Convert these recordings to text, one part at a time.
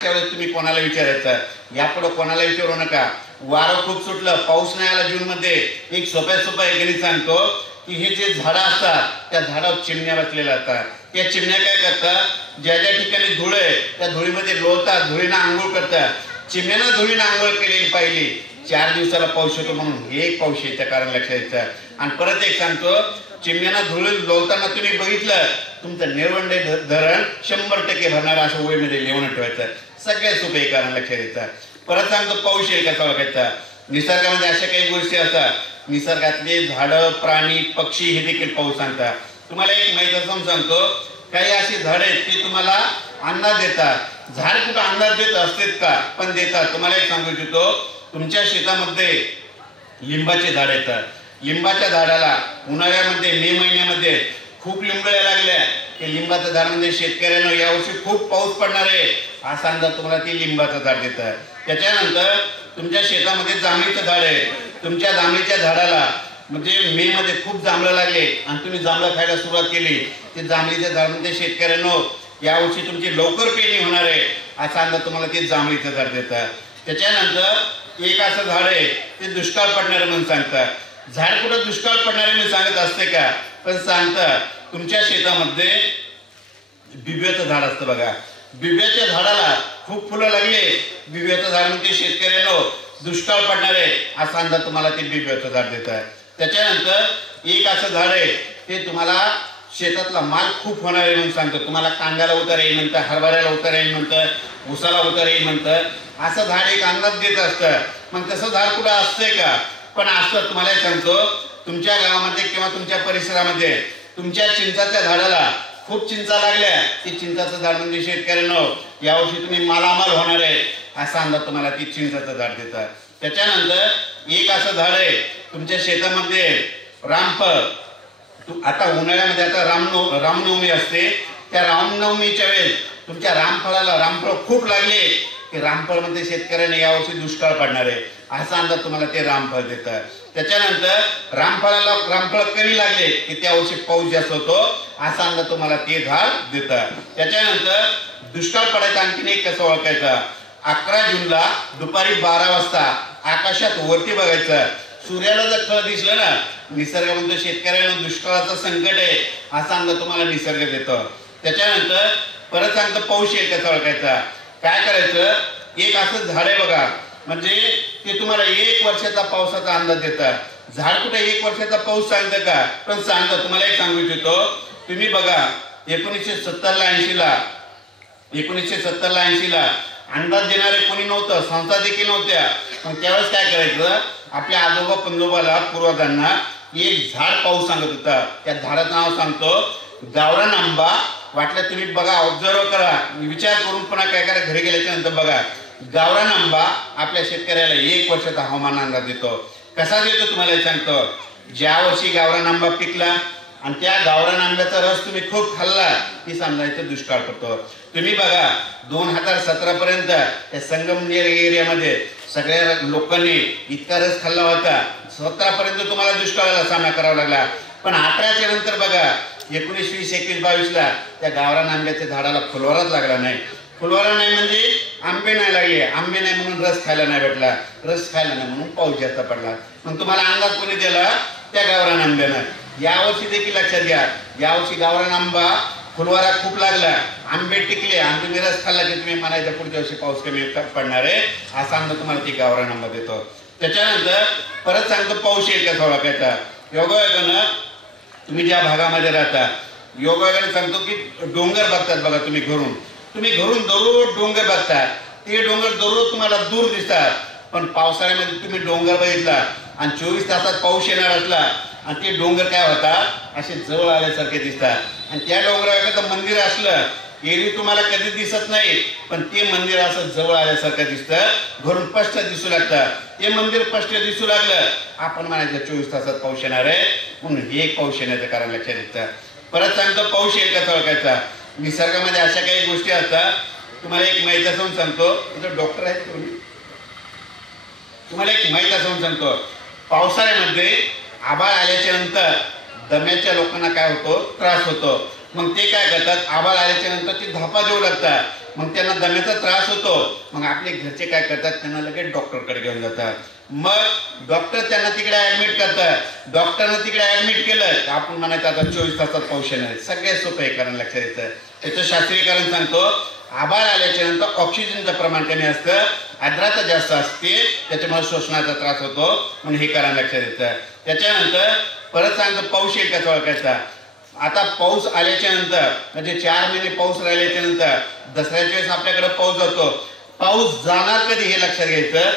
त्यावेळेस तुम्ही कोणाला विचारायचं, यापुढे कोणाला विचारू नका. वारं खूप सुटलं, पाऊस नाही आला जून मध्ये, एक सोप्या एक गणित सांगतो की हे जे झाडं असतात त्या झाडावर चिमण्या बसलेल्या असतात. त्या चिमण्या काय करतात, ज्या ज्या ठिकाणी धूळ आहे त्या धुळीमध्ये लोळतात, धुळीनं आंघोळ करतात. चिमण्यानं धुळीनं आंघोळ केलेली पाहिली, 4 दिवसाला पाऊस येतो म्हणून हे एक पाऊस येतं, कारण लक्षात द्यायचं. आणि परत एक सांगतो, चिमण्यानं धुळी लोळताना तुम्ही बघितलं, तुमचं निळवंडे धरण 100% भरणार असं वहीमध्ये लिहून ठेवायचं. सगळ्यात सोपे कारण लक्षात द्यायचं. परत सांगतो, पाऊस येईल कसा ओळखायचा. निसर्गामध्ये अशा काही गोष्टी असतात, निसर्गातले झाडं प्राणी पक्षी हे देखील पाऊस सांगतात. तुम्हाला एक माहिती असं सांगतो, काही अशी झाडं आहेत की तुम्हाला अंदाज देतात. झाड कुठं अंदाज देत असतेत का, पण देतात. तुम्हाला एक सांगू इच्छितो, तुमच्या शेतामध्ये लिंबाचे झाड येतात. लिंबाच्या झाडाला उन्हाळ्यामध्ये मे महिन्यामध्ये खूप लिंबळ्या लागल्या की लिंबाचं झाड म्हणजे शेतकऱ्यांना यावर्षी खूप पाऊस पडणार आहे असा अंदाज तुम्हाला ते लिंबाचं झाड देतात. त्याच्यानंतर तुमच्या शेतामध्ये जांभळीचं झाड आहे, तुमच्या जांभळीच्या झाडाला म्हणजे मे मध्ये खूप जांभळं लागले आणि तुम्ही जांभळं खायला सुरुवात केली, ते जांभळीचं झाड म्हणजे शेतकऱ्यांना यावर्षी तुमची लवकर पेरणी होणार आहे असा अंदाज तुम्हाला ते जांभळीचं झाड देतात. त्याच्यानंतर एक असं झाड आहे ते दुष्काळ पडणारे म्हणून सांगतात. झाड कुठं दुष्काळ पडणारे मी सांगत असते का, पण सांगतात तुमच्या शेतामध्ये बिब्याचं झाड असतं बघा. बिब्याच्या झाडाला खूप फुलं लागले, बिब्याचं झाड म्हणजे शेतकऱ्यांना दुष्काळ पडणार आहे असा अंदाज तुम्हाला ते बिब्याचं झाड देतात. त्याच्यानंतर एक असं झाड आहे ते तुम्हाला शेतातला माल खूप होणार आहे म्हणून सांगतो. तुम्हाला कांद्याला उतार येईल म्हणतं, हरभऱ्याला उतार येईल म्हणतं, ऊसाला उतार येईल म्हणतं, असं झाड एक अंदाज देत असतं. मग तसं झाड कुठं असतंय का, पण असतं. तुम्हाला सांगतो, तुमच्या गावामध्ये किंवा तुमच्या परिसरामध्ये तुमच्या चिंचाच्या झाडाला खूप चिंचा लागल्या, ती चिंचाचं झाड म्हणजे शेतकऱ्यांना यावर्षी तुम्ही मालामाल होणार आहे असा अंदाज तुम्हाला ती चिंचाचं झाड देतात. त्याच्यानंतर एक असं झाड आहे तुमच्या शेतामध्ये रामफळ. आता उन्हाळ्यामध्ये आता रामनवमी असते, त्या रामनवमीच्या वेळेस तुमच्या रामफळ खूप लागले की रामफळ मध्ये शेतकऱ्यांना यावर्षी दुष्काळ पडणार आहे असा अंदाज तुम्हाला ते रामफळ देतात. त्याच्यानंतर रामफळ कमी लागले की त्या वर्षी पाऊस जास्त होतो असा अंदाज तुम्हाला ते झाड देतात. त्याच्यानंतर दुष्काळ पडायचा आणखीन एक कसं ओळखायचा, 11 जूनला दुपारी 12 वाजता आकाशात वरती बघायचं, सूर्याला जर खळ दिसलं ना, निसर्ग म्हणतो शेतकऱ्यांना दुष्काळाचं संकट आहे असा अंदाज तुम्हाला निसर्ग देतो. त्याच्यानंतर परत सांगतो, पाऊस येईल कसा ओळखायचा. काय करायचं, एक असं झाड आहे बघा, म्हणजे ते तुम्हाला 1 वर्षाचा पावसाचा अंदाज देतात. झाड कुठे 1 वर्षाचा पाऊस सांगतं का, पण सांगतं. तुम्हाला एक सांगू इच्छितो, तुम्ही बघा 1970ला 80ला अंदाज देणारे कोणी नव्हतं, संस्था देखील नव्हत्या. पण त्यावेळेस काय करायचं, आपल्या आजोबा पंजोबाला पूर्वजांना एक झाड पाऊस सांगत होता. त्या झाडाचं नाव सांगतो गावरान आंबा. वाटलं तुम्ही बघा, ऑब्झर्व करा, विचार करून पुन्हा काय करा, घरी गेल्याच्या नंतर बघा. गावरान आंबा आपल्या शेतकऱ्याला 1 वर्षाचा हवामान अंदाज देतो. कसा देतो तुम्हाला सांगतो, ज्या वर्षी गावरान आंबा पिकला आणि त्या गावरान आंब्याचा रस तुम्ही खूप खाल्ला की समजायचं दुष्काळ पडतो. तुम्ही बघा 2017 पर्यंत त्या संगमनेर एरियामध्ये सगळ्या लोकांनी इतका रस खाल्ला होता, 17 पर्यंत तुम्हाला दुष्काळाला सामना करावा लागला. पण 18च्या नंतर बघा 19, 20, 21, 22ला त्या गावरान आंब्याच्या झाडाला फुलवाराच लागला नाही. फुलवारा नाही म्हणजे आंबे नाही लागले, आंबे नाही म्हणून रस खायला नाही भेटला, रस खायला नाही म्हणून पाऊस जास्त पडला. मग तुम्हाला अंदाज कोणी दिला, त्या गावरान आंब्यानं. यावर्षी देखील लक्षात घ्या, यावर्षी गावरान आंबा फुलवारा खूप लागला, आंबे टिकले आणि तुम्ही रस खाल्ला की तुम्ही म्हणायचं पुढच्या वर्षी पाऊस कमी पडणार आहे असा अंदाज तुम्हाला ती गावरान आंबा देतो. त्याच्यानंतर परत सांगतो, पाऊस येईल कसा ओळखायचा. योगायोगानं तुम्ही ज्या भागामध्ये राहता, योगायोगानं सांगतो की डोंगर बघतात बघा, तुम्ही घरून दररोज डोंगर बघता, ते डोंगर दररोज तुम्हाला दूर दिसतात. पण पावसाळ्यामध्ये तुम्ही डोंगर बघितला आणि 24 तासात पाऊस येणार असला आणि ते डोंगर काय होतात, असे जवळ आल्यासारखे दिसतात. आणि त्या डोंगरावर मंदिर असलं, एरवी तुम्हाला कधी दिसत नाही, पण ते मंदिर असं जवळ आल्यासारखं दिसतं, घरून स्पष्ट दिसू लागतं. ते मंदिर स्पष्ट दिसू लागलं, आपण म्हणायचं 24 तासात पाऊस येणार आहे म्हणून हे पाऊस येण्याचं कारण लक्षात येतं. परत सांगतो, पाऊस येईल कसा ओळखायचा. निसर्गामध्ये अशा काही गोष्टी असतात. तुम्हाला एक माहिती असून सांगतो, इथं डॉक्टर आहेत तुम्ही, तुम्हाला एक माहिती असून सांगतो, पावसाळ्यामध्ये आभाळ आल्याच्या नंतर दम्याच्या लोकांना काय होतो, त्रास होतो. मग ते काय करतात, आभाळ आल्याच्या नंतर ते धापा देऊ लागतात. मग त्यांना दम्याचा त्रास होतो, मग आपले घरचे काय करतात, त्यांना लगेच डॉक्टरकडे घेऊन जातात. मग डॉक्टर त्यांना तिकडे ऍडमिट करतात. डॉक्टरनं तिकडे ऍडमिट केलं, आपण म्हणायचं आता 24 तासात पाऊस येणार. सगळ्यात सोपं हे कारण लक्षात येतं. त्याचं शास्त्रीय कारण सांगतो. आभाळ आल्याच्या नंतर ऑक्सिजनचं प्रमाण कमी असतं, आर्द्रता जास्त असते, त्याच्यामुळे श्वसनाचा त्रास होतो, म्हणून हे कारण लक्षात येतं. त्याच्यानंतर परत सांगतो पाऊस येईल कसा ओळखायचा. आता पाऊस आल्याच्या नंतर म्हणजे 4 महिने पाऊस राहिल्याच्या नंतर दसऱ्याच्या वेळेस आपल्याकडे पाऊस जातो. पाऊस जाणार कधी हे लक्षात घ्यायचं.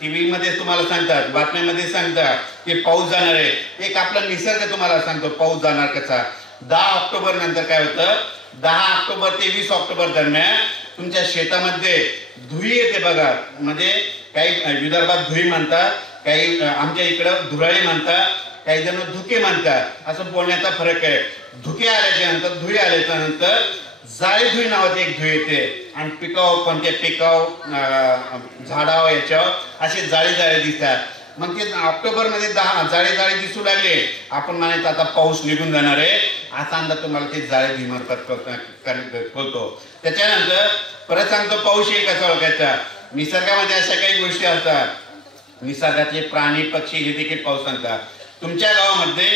टीव्ही मध्ये तुम्हाला सांगतात, बातम्यामध्ये सांगतात की पाऊस जाणार आहे. एक आपला निसर्ग तुम्हाला सांगतो पाऊस जाणार कसा. 10 ऑक्टोबर नंतर काय होतं, 10 ऑक्टोबर ते 20 ऑक्टोबर दरम्यान तुमच्या शेतामध्ये धुळी येते बघा. म्हणजे काही विदर्भात धुळी म्हणतात, काही आमच्या इकडं धुराळी म्हणतात, काही जण धुके म्हणतात. असं बोलण्याचा फरक आहे. धुके आल्याच्या नंतर धुळी आल्याच्या नंतर जाळी धुळी नावाची एक धुळी येते आणि पिकाव कोणत्या पिकाव झाडावर याच्यावर असे जाळी जाळी दिसतात. मग ते ऑक्टोबर मध्ये 10 जाळी जाळी दिसू लागले, आपण म्हणायचं आता पाऊस निघून जाणार आहे, असा अंदाज तुम्हाला ते जाळी धुमारतात खोलतो. त्याच्यानंतर परत सांगतो पाऊस येईल कसा ओळखायचा. निसर्गामध्ये अशा काही गोष्टी असतात, निसर्गातले प्राणी पक्षी हे देखील पाऊस सांगतात. तुमच्या गावामध्ये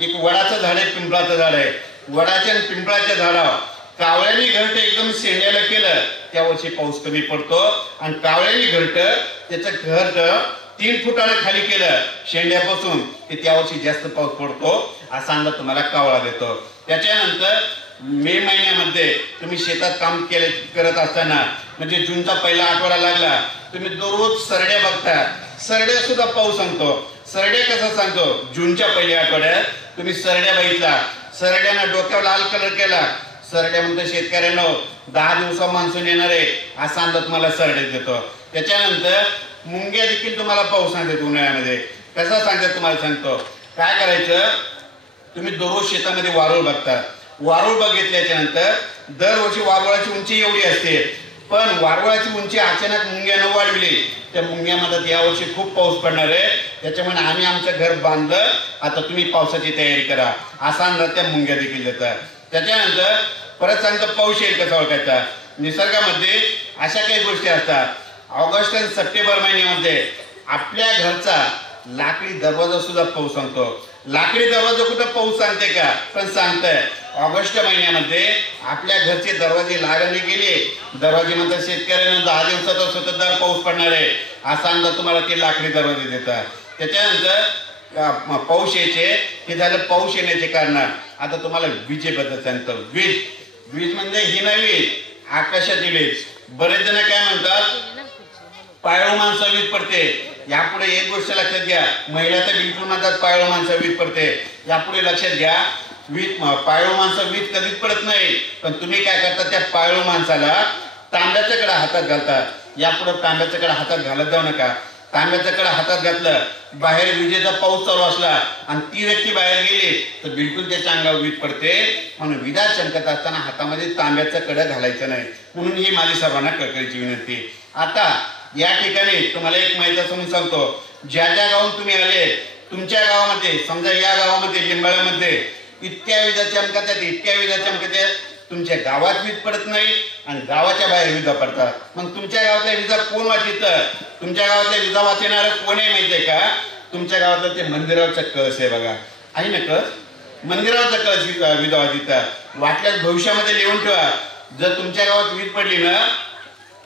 एक वडाचं झाड आहे, पिंपळाचं झाड आहे. वडाच्या आणि पिंपळाच्या झाडावर कावळ्याने घरट एकदम शेंड्याला केलं, त्या वर्षी पाऊस कमी पडतो. आणि कावळ्याने घरट त्याचं घरट 3 फुटाला खाली केलं शेंड्यापासून, की त्या वर्षी जास्त पाऊस पडतो, असा अंदाज तुम्हाला कावळा देतो. त्याच्यानंतर मे महिन्यामध्ये तुम्ही शेतात काम करत असताना म्हणजे जूनचा पहिला आठवडा लागला, तुम्ही दररोज सरड्या बघता. सरड्या सुद्धा पाऊस सांगतो. सरड्या कसं सांगतो, जूनच्या पहिल्या आठवड्यात तुम्ही सरड्या बघितला, सरड्यानं डोक्यावर लाल कलर केला. सरड्या म्हणतो शेतकऱ्यांना 10 दिवसा मान्सून येणार आहे, असा अंदाज तुम्हाला सरड्या देतो. त्याच्यानंतर मुंग्या देखील तुम्हाला पाऊस सांगतात उन्हाळ्यामध्ये. कसा सांगतात तुम्हाला सांगतो. काय करायचं, तुम्ही दररोज शेतामध्ये वारूळ बघता. वारूळ बघितल्याच्या नंतर दरवर्षी वारुळाची उंची एवढी असते, पण वारुळाची उंची अचानक मुंग्यानं वाढवली, त्या मुंग्यामध्ये यावर्षी खूप पाऊस पडणार आहे, त्याच्यामुळे आम्ही आमचं घर बांधलं, आता तुम्ही पावसाची तयारी करा, असा अंदाज त्या मुंग्या देखील देतात. त्याच्यानंतर परत सांगतो पाऊस येईल कसा ओळखायचा. निसर्गामध्ये अशा काही गोष्टी असतात. ऑगस्ट आणि सप्टेंबर महिन्यामध्ये आपल्या घरचा लाकडी दरवाजा सुद्धा पाऊस सांगतो. लाकडी दरवाजा कुठं पाऊस सांगते का, पण सांगतंय. ऑगस्ट महिन्यामध्ये आपल्या घरचे दरवाजे लागले गेले, दरवाजे म्हणतात शेतकऱ्यांना 10 दिवसाचा सततधार पाऊस पडणार आहे, असा अंदाज तुम्हाला ते लाकडी दरवाजे देतात. त्याच्यानंतर पाऊस यायचे, हे झालं पाऊस येण्याचे कारण. आता तुम्हाला विजेबद्दल सांगतो. वीज म्हणजे ही नव्हे आकाशातील वीज. बरेच जण काय म्हणतात पाळीव माणसं वीज पडते. यापुढे एक गोष्ट लक्षात घ्या, महिला तर बिलकुल म्हणतात पाळीव माणसं वीज पडते. यापुढे लक्षात घ्या, पाळीव माणसं वीज कधीच पडत नाही, पण तुम्ही काय करता, त्या पाळीव माणसाला तांब्याच्या कडा हातात घालतात. यापुढे तांब्याच्या कडा हातात घालत जाऊ नका. तांब्याच्या कडा हातात घातलं, बाहेर विजेचा पाऊस चालू असला आणि ती व्यक्ती बाहेर गेली तर बिलकुल त्याच्या अंगावर वीज पडते. म्हणून विजा चमकत असताना हातामध्ये तांब्याचं कडं घालायचं नाही, म्हणून ही माझी सर्वांना कळकळीची विनंती. आता या ठिकाणी तुम्हाला एक माहिती समजून सांगतो. ज्या ज्या गावात तुम्ही आले, तुमच्या गावामध्ये समजा या गावामध्ये लिंबाळ्यामध्ये इतक्या विजा चमकतात, इतक्या विजा चमकतात, तुमच्या गावात वीज पडत नाही आणि गावाच्या बाहेर विजा पडतात. मग तुमच्या गावातल्या विजा कोण वाचवतं, तुमच्या गावातल्या विजा वाचवणार कोण आहे माहितीये का, तुमच्या गावातलं ते मंदिरावरचा कळस आहे बघा, आहे ना कळस, मंदिरावरचा कळस विजा वाचवतात. वाटल्यास भविष्यामध्ये लिहून ठेवा, जर तुमच्या गावात वीज पडली ना,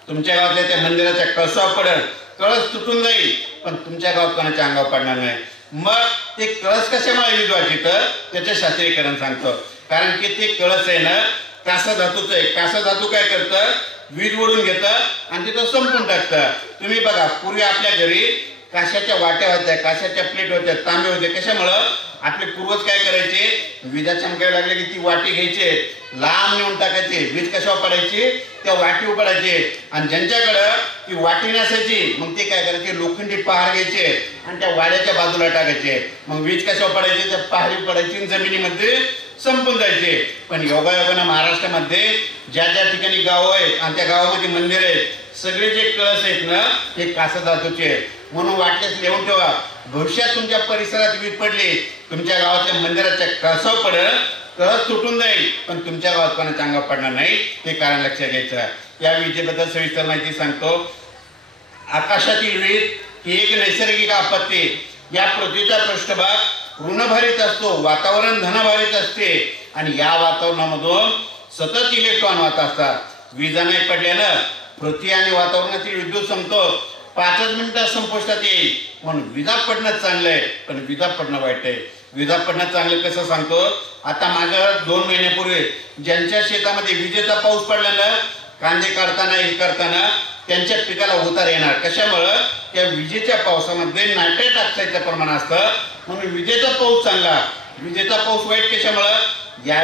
तुमच्या गावातल्या त्या मंदिराच्या कळसावर पडेल, कळस तुटून जाईल, पण तुमच्या गावात कोणाच्या अंगावर पडणार नाही. मग ते कळस कशामुळे वीज वाचवतं त्याचे शास्त्रीयकरण सांगतो. कारण की ते कळस आहे ना कासा धातूचं आहे. कासा धातू काय करतं, वीज ओढून घेतं आणि तिथं संपून टाकतं. तुम्ही बघा, पूर्वी आपल्या घरी काशाच्या वाट्या होत्या, काशाच्या प्लेट होत्या, तांबे होते. कशामुळं, आपले पूर्वज काय करायचे, विजा चमकायला लागले की ती वाटी घ्यायचे, लांब नेऊन टाकायचे, वीज कशावर पडायची, त्या वाटीवर पडायचे. आणि ज्यांच्याकडं ती वाटी नसायची मग ते काय करायचे, लोखंडी पहार घ्यायचे आणि त्या वाड्याच्या बाजूला टाकायचे. मग वीज कशावर पडायची, त्या पहारी पडायची, जमिनीमध्ये संपून जायचे. पण योगायोगानं महाराष्ट्रामध्ये ज्या ज्या ठिकाणी गाव आहेत आणि त्या गावामध्ये मंदिर आहेत, सगळे जे कळस आहेत ना हे कासा धातूचे आहेत. म्हणून वाटल्यास लिहून ठेवा, भविष्यात तुमच्या परिसरात वीज पडली, तुमच्या गावातल्या मंदिराच्या कळसावर पडेल, कळस तुटून जाईल पण तुमच्या गावात कोणाच्या अंगावर पडणार नाही, ते कारण लक्षात घ्यायचं. या विजेबद्दल सविस्तर माहिती सांगतो. आकाशातील वीज ही एक नैसर्गिक आपत्ती. या पृथ्वीचा पृष्ठभाग ऋणभारित असतो, वातावरण धनभारित असते आणि या वातावरणामधून सतत इलेक्ट्रॉन वाहत असतात. विजा नाही पडल्यानं पृथ्वी आणि वातावरणातील विद्युत समतोल 5 मिनिटात संपुष्टात येईल. म्हणून विजा पडणं चांगलं आहे पण विजा पडणं वाईट आहे. विजा पडणं चांगलं कसं सांगतो. आता मागं 2 महिन्यापूर्वी ज्यांच्या शेतामध्ये विजेचा पाऊस पडल्यानं कांदे काढताना हे करताना त्यांच्या पिकाला उतार येणार. कशामुळं? त्या विजेच्या पावसामध्ये नायट्रेट ऑक्साईडचं प्रमाण असतं. म्हणून विजेचा पाऊस चांगला, विजेचा पाऊस वाईट कशामुळं? या